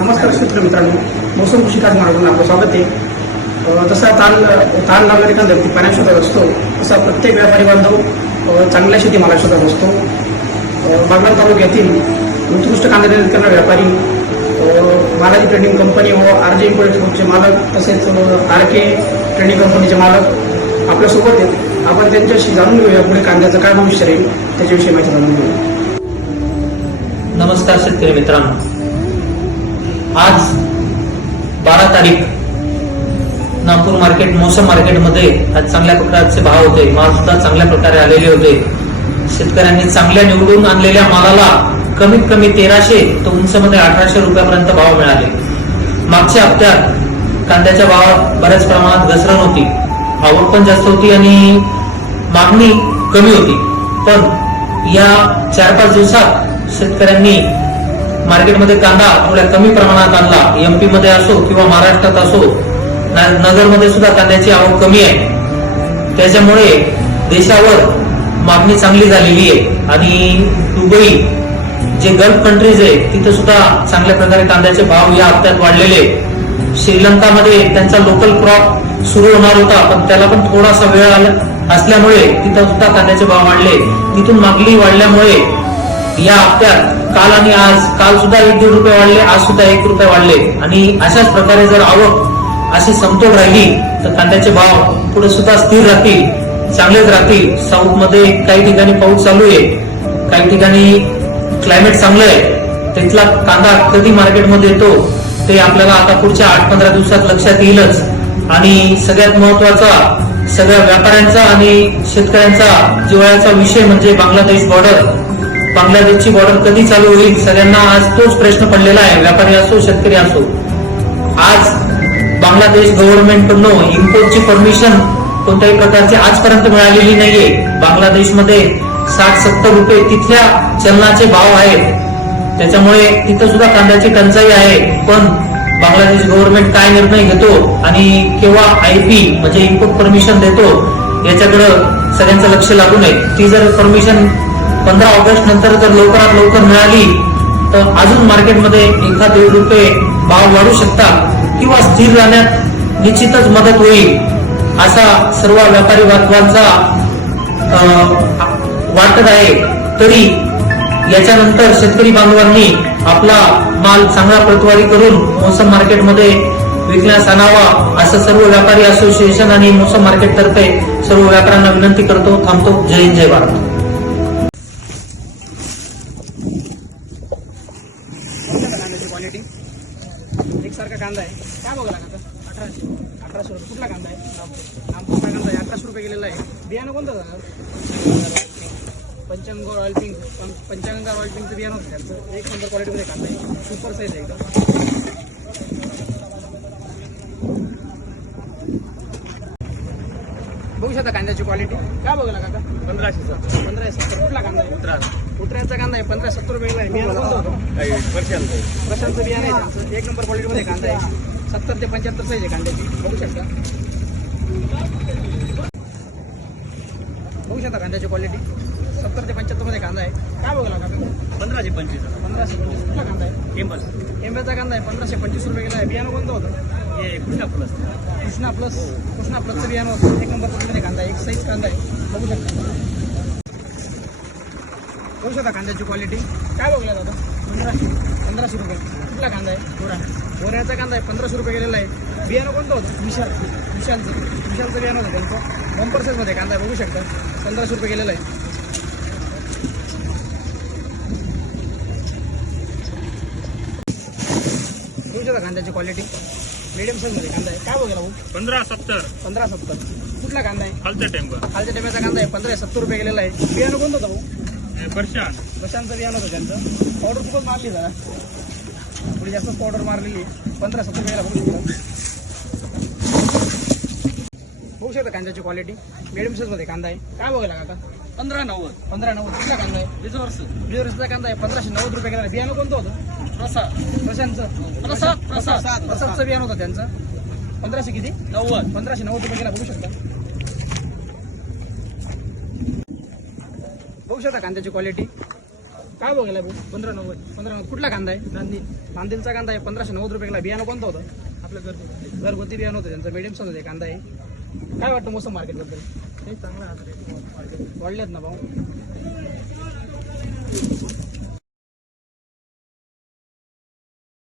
नमस्कार शेतकरी मित्रांनो, मोसम कृषी खात महाराजांना आपलं स्वागत आहे. जसा ताण लागणारी कांदा पाण्यात शोधात असतो, तसा प्रत्येक व्यापारी बांधव चांगल्या शेती माला शोधात असतो. बागलाण तालुक्यातील उत्कृष्ट कांदा निर्यात करणारे व्यापारी, बालाजी ट्रेडिंग कंपनी व RJ इम्पोर्टचे मालक, तसेच RK ट्रेडिंग कंपनीचे मालक आपल्यासोबत आहेत. आपण त्यांच्याशी जाणून घेऊया पुढे कांद्याचं काय भविष्य राहील त्याच्याविषयी माहिती जाणून घेऊया. नमस्कार शेतकरी मित्रांनो, आज 12 तारीख नागपूर मार्केट मोसम मार्केटमध्ये आज चांगल्या प्रकारचे भाव होते. माल सुद्धा चांगल्या प्रकारे आलेले होते. शेतकऱ्यांनी चांगल्या निवडून आणलेल्या मालाला कमीत कमी 1300 तर उंचमध्ये 1800 रुपयापर्यंत भाव मिळाले. मागच्या हप्त्यात कांद्याच्या भावात बऱ्याच प्रमाणात घसरण होती, आवक पण जास्त होती आणि मागणी कमी होती. पण या 4-5 दिवसात शेतकऱ्यांनी मार्केटमध्ये कांदा थोड्या कमी प्रमाणात आणला. MP मध्ये असो किंवा महाराष्ट्रात असो, नगरमध्ये सुद्धा कांद्याची आवक कमी आहे. त्याच्यामुळे देशावर मागणी चांगली झालेली आहे आणि दुबई जे गल्फ कंट्रीज आहे तिथे सुद्धा चांगल्या प्रकारे कांद्याचे भाव या हप्त्यात वाढलेले. श्रीलंकामध्ये त्यांचा लोकल क्रॉप सुरू होणार होता, पण त्याला पण थोडासा वेळ असल्यामुळे तिथं सुद्धा कांद्याचे भाव वाढले. तिथून मागणी वाढल्यामुळे या हप्त्यात काल आणि आज, काल सुद्धा 1-1.5 रुपये वाढले, आज सुद्धा 1 रुपये वाढले. आणि अशाच प्रकारे जर आवक अशी समतोल राहिली तर कांद्याचे भाव पुढे सुद्धा स्थिर राहतील, चांगलेच राहतील. साऊथ मध्ये काही ठिकाणी पाऊस चालू आहे, काही ठिकाणी क्लायमेट चांगलं आहे. तिथला कांदा कधी मार्केटमध्ये येतो ते आपल्याला आता पुढच्या 8-15 दिवसात लक्षात येईलच. आणि सगळ्यात महत्वाचा सगळ्या व्यापाऱ्यांचा आणि शेतकऱ्यांचा जिव्हाळ्याचा विषय म्हणजे बांगलादेश बॉर्डर. बांगलादेशची बॉर्डर कधी चालू होईल, सगळ्यांना आज तोच प्रश्न पडलेला आहे, व्यापारी असो शेतकरी असो. आज बांगलादेश गव्हर्नमेंटकडून इम्पोर्टची परमिशन कोणत्याही प्रकारची आजपर्यंत मिळालेली नाहीये. बांगलादेशमध्ये 60-70 रुपये तिथल्या चलनाचे भाव आहेत. त्याच्यामुळे तिथं सुद्धा कांद्याची टंचाई आहे. पण बांगलादेश गव्हर्नमेंट काय निर्णय घेतो आणि केव्हा IP म्हणजे इम्पोर्ट परमिशन देतो याच्याकडे सगळ्यांचं लक्ष लागू नये. ती जर परमिशन 15 ऑगस्ट नंतर जर लवकरात लवकर मिळाली तर अजून मार्केटमध्ये 1-1.5 रुपये भाव वाढू शकतात किंवा स्थिर राहण्यात निश्चितच मदत होईल, असा सर्व व्यापारी बांधवांचा वाटत आहे. तरी याच्यानंतर शेतकरी बांधवांनी आपला माल चांगला प्रतवारी करून मोसम मार्केटमध्ये विकण्यास आणावा, असं सर्व व्यापारी असोसिएशन आणि मोसम मार्केट तर्फे सर्व व्यापाऱ्यांना विनंती करतो. थांबतो. जय हिंद, जय भारत. क्वालिटी एकसारखा कांदा आहे. काय बघा आता 1800 रुपये. कुठला कांदा आहे? नामपूरचा कांदा आहे. 1800 रुपये गेलेला आहे. बियाणं कोणतं झालं? पंचगंगा रॉयल पिंकचं बियाणं होतं त्यांचं. 1 नंबर क्वालिटीमध्ये कांदा आहे. सुपर साईज आहे एकदम. बघू शकता कांद्याची क्वालिटी. काय बघा काका? 1570. कुठला कांदा आहे? उतऱ्याचा कांदा आहे. 1570 रुपये गेला आहे. बियाणं कोणतं होतं? प्रशांतचं बियाणं आहे त्यांचं. 1 नंबर क्वालिटीमध्ये कांदा आहे. 70 ते 75 साईज आहे कांद्याची. बघू शकता कांद्याची क्वालिटी. 70 ते 75 मध्ये कांदा आहे. काय बघा काका? 1525. 1525. कुठला कांदा आहे? एम्बलचा कांदा आहे. 1525 रुपये गेला आहे. बियाणं कोणतं होतं? हे कृष्णा प्लस. कृष्णा प्लसचं बियाणं होतं. 1 नंबर क्वालिटीमध्ये कांदा आहे. 1 साईज कांदा आहे. बघू शकता कांद्याची क्वालिटी. काय बघला दादा? 1500 रुपये. कुठला कांदा आहे? गोऱ्याचा कांदा आहे. 1500 रुपये गेलेला आहे. बियाणं कोणतं होतं? विशालचं बियाणं होतं त्यांचं. बंपर साईजमध्ये कांदा आहे. बघू शकता 1500 रुपये गेलेला आहे. बघू शकता कांद्याची क्वालिटी. मीडियम साईजमध्ये कांदा आहे. काय बघायला भाऊ? 1570. कुठला कांदा आहे? खालच्या टेम्याचा कांदा आहे. 1570 रुपये गेलेला आहे. बियाणं कोणतं होतं भाऊ? प्रशांतचं बियाणं होतं त्यांचं. पावडर खूपच मारली जरा, थोडी जास्तच पावडर मारलेली. 1570 रुपयाला बघू शकता कांद्याची क्वालिटी. मीडियम साईजमध्ये कांदा आहे. काय बघायला काका? 1590. कुठला कांदा आहे? रिझर्व्हचा कांदा आहे. 1590 रुपये गेला. बियाणं कोणतं होतं? प्रसादचं बियाणं होतं त्यांचं. 1590 रुपये गेला. बघू शकता बघू शकता कांद्याची क्वालिटी. काय बघायला भाऊ? 1590 1590. कुठला कांदा आहे? नांदी नांदेडचा कांदा आहे. 1590 रुपयाला. बियाणं कोणतं होतं? आपल्या घरगुती घरगुती बियाणं होतं त्यांचं. मीडियम साईज आहे कांदा आहे. काय वाटतं मोसम मार्केटबद्दल? काही चांगला आहे आता rate मार्केट. वाढलेत ना भाऊ?